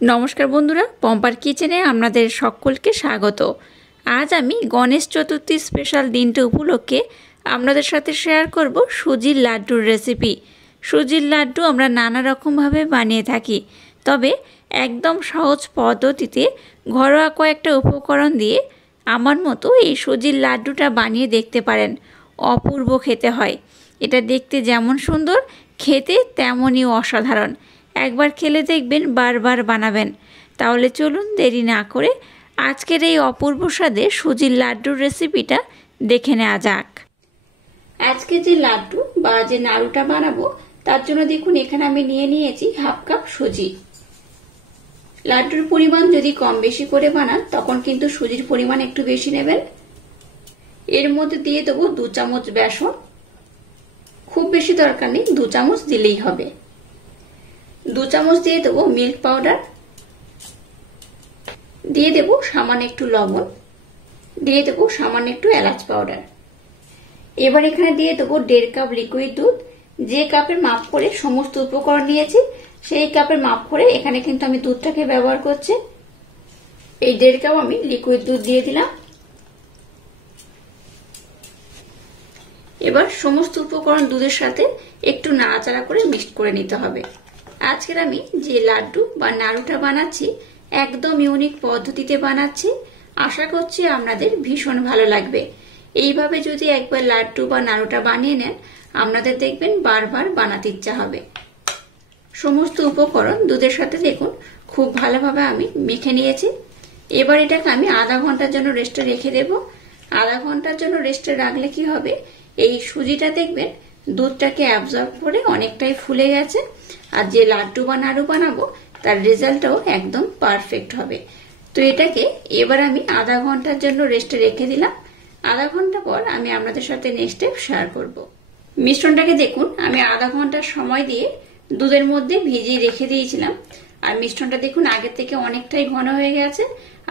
নমস্কার বন্ধুরা, পম্পার কিচেনে আপনাদের সকলকে স্বাগত। আজ আমি গণেশ চতুর্থী স্পেশাল দিনটা উপলক্ষে আপনাদের সাথে শেয়ার করব সুজির লাড্ডুর রেসিপি। সুজির লাড্ডু আমরা নানা রকমভাবে বানিয়ে থাকি, তবে একদম সহজ পদ্ধতিতে ঘরোয়া কয়েকটা উপকরণ দিয়ে আমার মতো এই সুজির লাড্ডুটা বানিয়ে দেখতে পারেন। অপূর্ব খেতে হয়। এটা দেখতে যেমন সুন্দর, খেতে তেমনই অসাধারণ। একবার খেলে দেখবেন বারবার বানাবেন। তাহলে চলুন দেরি না করে আজকের এই অপূর্ব স্বাদে সুজির লাড্ডুর রেসিপিটা দেখে নেওয়া যাক। আজকে যে লাড্ডু বা যে নাড়ুটা বানাবো তার জন্য দেখুন এখানে আমি নিয়েছি হাফ কাপ সুজি। লাড্ডুর পরিমাণ যদি কম বেশি করে বানান তখন কিন্তু সুজির পরিমাণ একটু বেশি নেবেন। এর মধ্যে দিয়ে দেবো 2 চামচ বেসন। খুব বেশি দরকার নেই, 2 চামচ দিলেই হবে। 2 চামচ দিয়ে দেবো মিল্ক পাউডার, দিয়ে দেবো সামান্য একটু লবণ, দিয়ে দেবো সামান্য একটু এলাচ পাউডার। এবার এখানে দিয়ে দেবো 1.5 কাপ লিকুইড দুধ। যে কাপের মাপ করে সমস্ত উপকরণ নিয়েছি সেই কাপের মাপ করে এখানে কিন্তু আমি দুধটাকে ব্যবহার করছি। এই 1.5 কাপ আমি লিকুইড দুধ দিয়ে দিলাম। এবার সমস্ত উপকরণ দুধের সাথে একটু নাড়াচাড়া করে মিক্সড করে নিতে হবে। আজকের আমি যে লাড্ডু বা নাড়ুটা বানাচ্ছি একদম ইউনিক পদ্ধতিতে বানাচ্ছি। আশা করছি আপনাদের ভীষণ ভালো লাগবে। এইভাবে যদি একবার লাড্ডু বা নাড়ুটা বানিয়ে নেন আপনাদের দেখবেন বারবার বানাতে ইচ্ছা হবে। সমস্ত উপকরণ দুধের সাথে দেখুন খুব ভালোভাবে আমি মেখে নিয়েছি। এবার এটাকে আমি আধা ঘন্টার জন্য রেস্টে রেখে দেব। আধা ঘন্টার জন্য রেস্টে রাখলে কি হবে, এই সুজিটা দেখবেন দুধটাকে অ্যাবজর্ব করে অনেকটাই ফুলে গেছে, আর যে লাড্ডু বা নাড়ু বানাবো তার রেজাল্টটাও একদম পারফেক্ট হবে। তো এটাকে এবার আমি আধা ঘন্টার জন্য রেস্টে রেখে দিলাম। আধা ঘন্টা পর আমি আপনাদের সাথে নেক্সট স্টেপ শেয়ার করব। মিশ্রণটাকে দেখুন আমি আধা ঘন্টার সময় দিয়ে দুধের মধ্যে ভিজিয়ে রেখে দিয়েছিলাম, আর মিশ্রণটা দেখুন আগের থেকে অনেকটাই ঘন হয়ে গেছে,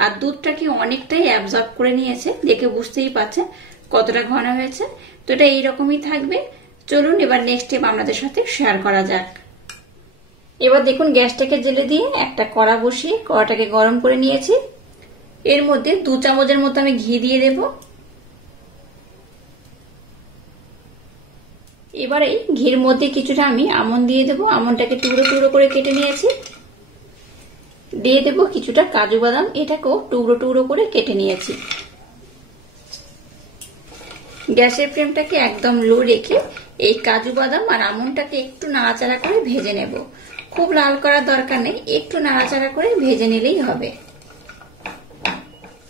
আর দুধটাকে অনেকটাই অ্যাবজর্ব করে নিয়েছে। দেখে বুঝতেই পারছেন কতটা ঘন হয়েছে। তো এটা এইরকমই থাকবে। চলুন এবার নেক্সট স্টেপ আপনাদের সাথে শেয়ার করা যাক। এবার দেখুন গ্যাসটাকে জেলে দিয়ে একটা কড়া বসিয়ে কড়াটাকে গরম করে নিয়েছি। এর মধ্যে 2 চামচের মতো আমি ঘি দিয়ে দেব। এবার এই ঘির মধ্যে কিছুটা আমি আমন্ড দিয়ে দেব। আমন্ডটাকে টুকরো টুকরো করে কেটে নিয়েছি। দিয়ে দেব কিছুটা কাজু বাদাম, এটাকেও টুকরো টুকরো করে কেটে নিয়েছি। গ্যাসের ফ্লেমটাকে একদম লো রেখে এই কাজু বাদাম আর আমন্ডটাকে একটু নাড়াচাড়া করে ভেজে নেব। খুব লাল করার দরকার নেই, একটু নাড়াচাড়া করে ভেজে নিলেই হবে।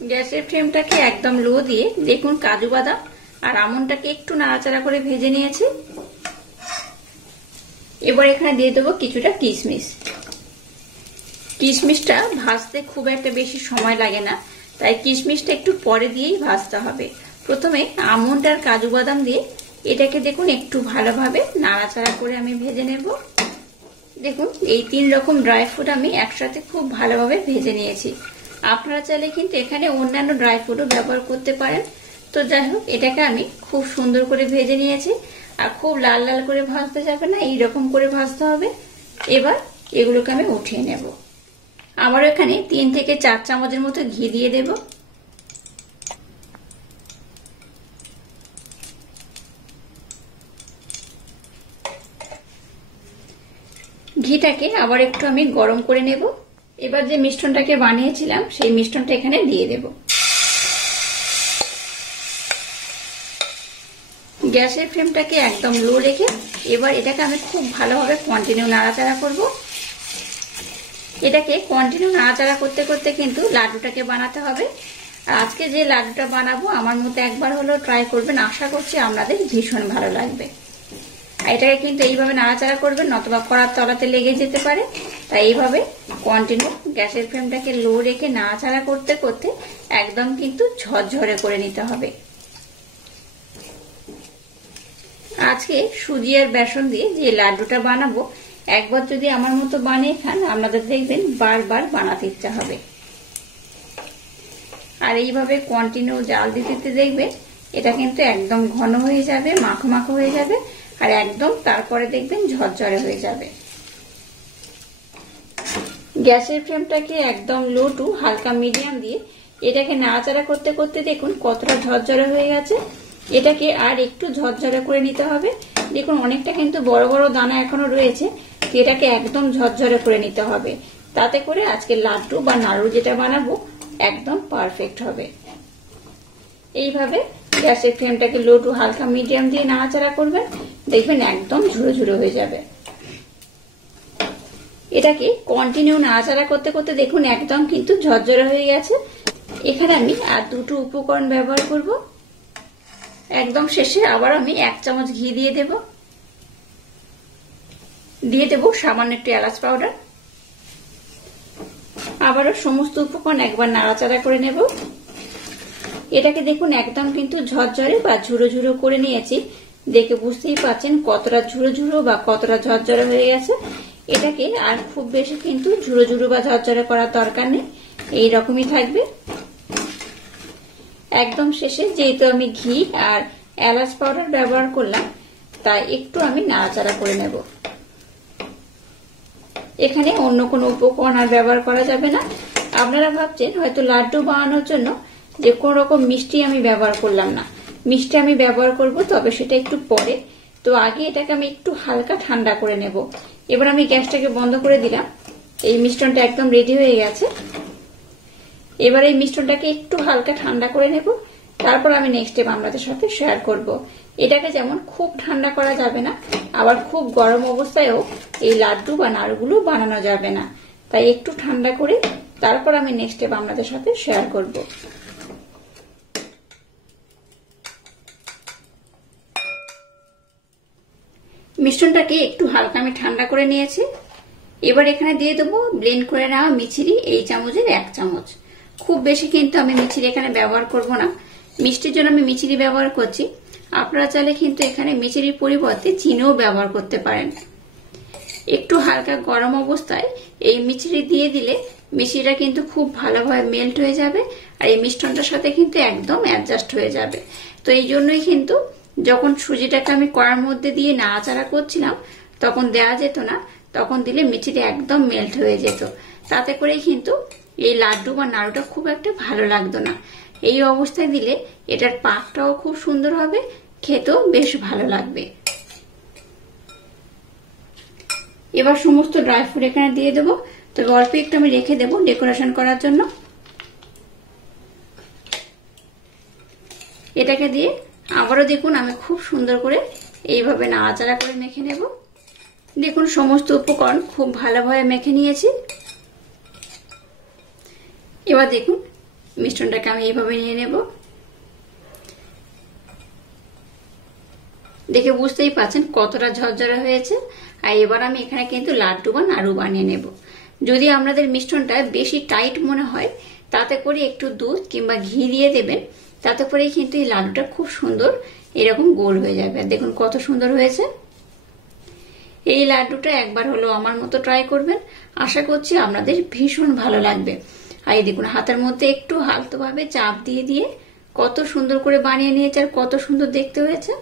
গ্যাসের ফ্লেমটাকে একদম লো দিয়ে দেখুন কাজু বাদাম আর আমন্ডটাকে একটু নাড়াচাড়া করে ভেজে নিয়েছি। এবার এখানে দিয়ে দেবো কিছুটা কিশমিশ। কিশমিশটা ভাজতে খুব একটা বেশি সময় লাগে না, তাই কিশমিশটা একটু পরে দিয়েই ভাজতে হবে। প্রথমে আমন্ড আর কাজু বাদাম দিয়ে এটাকে দেখুন একটু ভালোভাবে নাড়াচাড়া করে আমি ভেজে নেব। দেখুন এই 3 রকম ড্রাই ফ্রুট আমি একসাথে খুব ভালোভাবে ভেজে নিয়েছি। আপনারা চাইলে কিন্তু এখানে অন্যান্য ড্রাই ফ্রুটও ব্যবহার করতে পারেন। তো যাই হোক, এটাকে আমি খুব সুন্দর করে ভেজে নিয়েছি। আর খুব লাল লাল করে ভাজতে যাবে না, এইরকম করে ভাজতে হবে। এবার এগুলোকে আমি উঠিয়ে নেব। আবার এখানে 3 থেকে 4 চামচের মতো ঘি দিয়ে দেব। ঘিটাকে আবার একটু আমি গরম করে নেব। এবার যে মিশ্রণটাকে বানিয়েছিলাম সেই মিশ্রণটা এখানে দিয়ে দেব। গ্যাসের ফ্লেমটাকে একদম লো রেখে এবার এটাকে আমি খুব ভালোভাবে কন্টিনিউ নাড়াচাড়া করব। এটাকে কন্টিনিউ নাড়াচাড়া করতে করতে কিন্তু লাড্ডুটাকে বানাতে হবে। আর আজকে যে লাড্ডুটা বানাবো আমার মতো একবার হলেও ট্রাই করবেন, আশা করছি আপনাদের ভীষণ ভালো লাগবে। এটাকে কিন্তু এইভাবে নাড়াচাড়া করবেন, নতুবা কড়ার তলাতে লেগে যেতে পারে। তাই এইভাবে কন্টিনিউ গ্যাসের ফ্লেমটাকে লো রেখে নাড়াচাড়া করতে করতে একদম কিন্তু ঝরঝরে করে নিতে হবে। আজকে সুজি আর বেসন দিয়ে যে লাড্ডুটা বানাবো একবার যদি আমার মতো বানিয়ে খান আপনাদের দেখবেন বারবার বানাতে ইচ্ছা হবে। আর এইভাবে কন্টিনিউ জাল দিতে দেখবেন এটা কিন্তু একদম ঘন হয়ে যাবে, মাখো মাখো হয়ে যাবে, আর একদম তারপরে দেখবেন ঝরঝরে হয়ে যাবে। গ্যাসের ফ্লেমটাকে একদম লো টু হালকা মিডিয়াম দিয়ে এটাকে নাড়াচাড়া করতে করতে দেখুন কতটা ঝরঝরে হয়ে গেছে। এটাকে আর একটু ঝরঝরে করে নিতে হবে। দেখুন অনেকটা কিন্তু বড় বড় দানা এখনো রয়েছে, এটাকে একদম ঝরঝরে করে নিতে হবে। তাতে করে আজকে লাড্ডু বা নাড়ু যেটা বানাবো একদম পারফেক্ট হবে। এইভাবে গ্যাসের ফ্লেমটাকে লো টু হালকা মিডিয়াম দিয়ে নাড়াচাড়া করবেন, দেখবেন একদম ঝুরো ঝুরো হয়ে যাবে। এটাকে কন্টিনিউ নাড়াচাড়া করতে করতে দেখুন একদম কিন্তু ঝরঝরে হয়ে গেছে। এখানে আমি আর দুটো উপকরণ ব্যবহার করব। একদম শেষে আবার আমি 1 চামচ ঘি দিয়ে দেব। সামান্য একটু এলাচ পাউডার। আবারও সমস্ত উপকরণ একবার নাড়াচাড়া করে নেব। এটাকে দেখুন একদম কিন্তু ঝরঝরে বা ঝুরো ঝুরো করে নিয়েছি। দেখে বুঝতেই পাচ্ছেন কতটা ঝুরো ঝুরো বা কতটা ঝরঝরে হয়ে গেছে। এটাকে আর খুব বেশি কিন্তু ঝুরো ঝুরো বা ঝরঝরে করার দরকার নেই, এইরকমই থাকবে। একদম শেষে যেহেতু আমি ঘি আর এলাচ পাউডার ব্যবহার করলাম, তাই একটু আমি নাড়াচাড়া করে নেব। এখানে অন্য কোনো উপকরণ আর ব্যবহার করা যাবে না। আপনারা ভাবছেন হয়তো লাড্ডু বানানোর জন্য যে কোন রকম মিষ্টি আমি ব্যবহার করলাম না। মিষ্টি আমি ব্যবহার করব, তবে সেটা একটু পরে। তো আগে এটাকে আমি একটু হালকা ঠান্ডা করে নেব। এবার আমি গ্যাসটাকে বন্ধ করে দিলাম। এই মিশ্রণটা একদম রেডি হয়ে গেছে। এবার এই মিশ্রণটাকে একটু হালকা ঠান্ডা করে নেব, তারপর আমি নেক্সট স্টেপ আপনাদের সাথে শেয়ার করব। এটাকে যেমন খুব ঠান্ডা করা যাবে না, আবার খুব গরম অবস্থায়ও এই লাড্ডু বা নাড়ুগুলো বানানো যাবে না। তাই একটু ঠান্ডা করে তারপর আমি নেক্সট স্টেপ আপনাদের সাথে শেয়ার করব। মিশ্রণটাকে একটু হালকা আমি ঠান্ডা করে নিয়েছি। এবার এখানে দিয়ে দেবো ব্লেন্ড করে নেওয়া মিছরি, এই চামচের 1 চামচ। খুব বেশি কিন্তু আমি মিছরি এখানে ব্যবহার করব না, মিষ্টির জন্য আমি মিছরি ব্যবহার করছি। আপনারা চাইলে কিন্তু এখানে মিছরির পরিবর্তে চিনিও ব্যবহার করতে পারেন। একটু হালকা গরম অবস্থায় এই মিছরি দিয়ে দিলে মিছরিটা কিন্তু খুব ভালোভাবে মেল্ট হয়ে যাবে, আর এই মিশ্রণটার সাথে কিন্তু একদম অ্যাডজাস্ট হয়ে যাবে। তো এই জন্যই কিন্তু যখন সুজিটাকে আমি কড়ার মধ্যে দিয়ে নাড়াচাড়া করছিলাম তখন দেওয়া যেত না, তখন দিলে মিছরি একদম মেল্ট হয়ে যেত। তাতে করে কিন্তু এই লাড্ডু বা নাড়ুটা খুব একটা ভালো লাগতো না। এই অবস্থায় দিলে এটার পাকটাও খুব সুন্দর হবে, খেতেও বেশ ভালো লাগবে। এবার সমস্ত ড্রাই ফ্রুট এখানে দিয়ে দেবো। তবে অল্প একটু আমি রেখে দেবো ডেকোরেশন করার জন্য। এটাকে দিয়ে আবারও দেখুন আমি খুব সুন্দর করে এইভাবে নাড়াচাড়া করে মেখে নেব। দেখুন সমস্ত উপকরণ খুব ভালোভাবে মেখে নিয়েছি। এবার দেখুন মিশ্রণটাকে আমি এইভাবে নিয়ে নেব। দেখে বুঝতেই পাচ্ছেন কতটা ঝরঝরে হয়েছে। আর এবার আমি এখানে কিন্তু লাড্ডু বা নাড়ু বানিয়ে নেব। যদি আপনাদের মিশ্রণটা বেশি টাইট মনে হয়, তাতে করে একটু দুধ কিংবা ঘি দিয়ে দেবেন। তাতে করে কিন্তু এই লাড্ডুটা খুব সুন্দর এরকম গোল হয়ে যাবে। দেখুন কত সুন্দর হয়েছে। এই লাড্ডুটা একবার হলো আমার মতো ট্রাই করবেন, আশা করছি আপনাদের ভীষণ ভালো লাগবে। আর এই দেখুন হাতের মধ্যে একটু হালকাভাবে চাপ দিয়ে দিয়ে কত সুন্দর করে বানিয়ে নিয়েছে, আর কত সুন্দর দেখতে হয়েছে।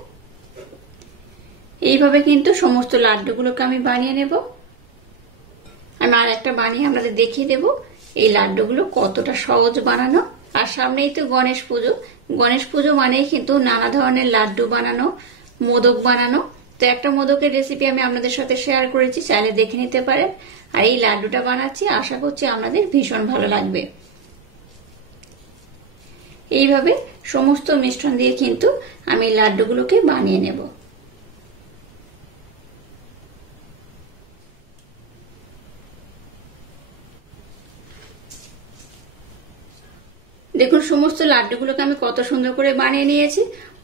এইভাবে কিন্তু সমস্ত লাড্ডুগুলোকে আমি বানিয়ে নেব। আমি আর একটা বানিয়ে আপনাদের দেখিয়ে দেব এই লাড্ডুগুলো কতটা সহজ বানানো। আর সামনেই তো গণেশ পুজো। গণেশ পুজো মানেই কিন্তু নানা ধরনের লাড্ডু বানানো, মোদক বানানো। তো একটা মোদকের রেসিপি আমি আপনাদের সাথে শেয়ার করেছি, চাইলে দেখে নিতে পারেন। আর এই লাড্ডুটা বানাচ্ছি, আশা করছি আপনাদের ভীষণ ভালো লাগবে। এইভাবে সমস্ত মিশ্রণ দিয়ে কিন্তু আমি লাড্ডুগুলোকে বানিয়ে নেব। দেখুন সমস্ত লাড্ডুগুলোকে আমি কত সুন্দর করে বানিয়ে নিয়েছি।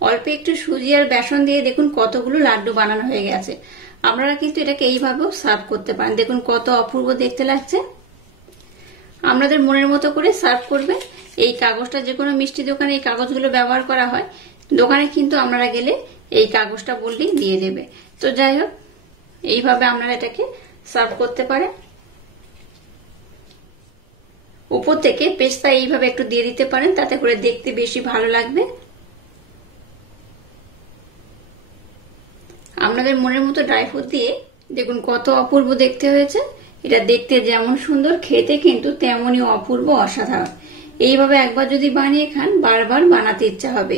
অল্প একটু সুজি আর বেসন দিয়ে দেখুন কতগুলো লাড্ডু বানানো হয়ে গেছে। আপনারা কিন্তু এটাকে এইভাবেও সার্ভ করতে পারেন। দেখুন কত অপূর্ব দেখতে লাগছে। আপনাদের মনের মতো করে সার্ভ করবেন। এই কাগজটা যে কোনো মিষ্টি দোকানে এই কাগজগুলো ব্যবহার করা হয়। দোকানে কিন্তু আপনারা গেলে এই কাগজটা বললেই দিয়ে দেবে। তো যাই হোক, এইভাবে আপনারা এটাকে সার্ভ করতে পারেন। উপর থেকে পেস্তা এইভাবে একটু দিয়ে দিতে পারেন, তাতে করে দেখতে বেশি ভালো লাগবে। আপনাদের মনের মতো ড্রাই ফ্রুট দিয়ে দেখুন কত অপূর্ব দেখতে হয়েছে। এটা দেখতে যেমন সুন্দর, খেতে কিন্তু তেমনই অপূর্ব, অসাধারণ। এইভাবে একবার যদি বানিয়ে খান বারবার বানাতে ইচ্ছা হবে।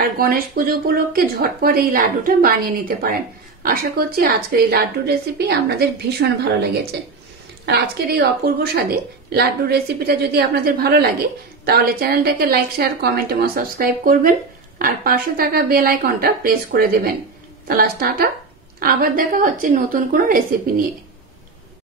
আর গণেশ পুজো উপলক্ষে ঝটপট এই লাড্ডুটা বানিয়ে নিতে পারেন। আশা করছি আজকের এই লাড্ডুর রেসিপি আপনাদের ভীষণ ভালো লেগেছে। আর আজকের এই অপূর্ব স্বাদে লাড্ডুর রেসিপিটা যদি আপনাদের ভালো লাগে তাহলে চ্যানেলটাকে লাইক, শেয়ার, কমেন্ট এবং সাবস্ক্রাইব করবেন আর পাশে থাকা বেল আইকনটা প্রেস করে দেবেন। তাহলে টাটা, আবার দেখা হচ্ছে নতুন কোনো রেসিপি নিয়ে।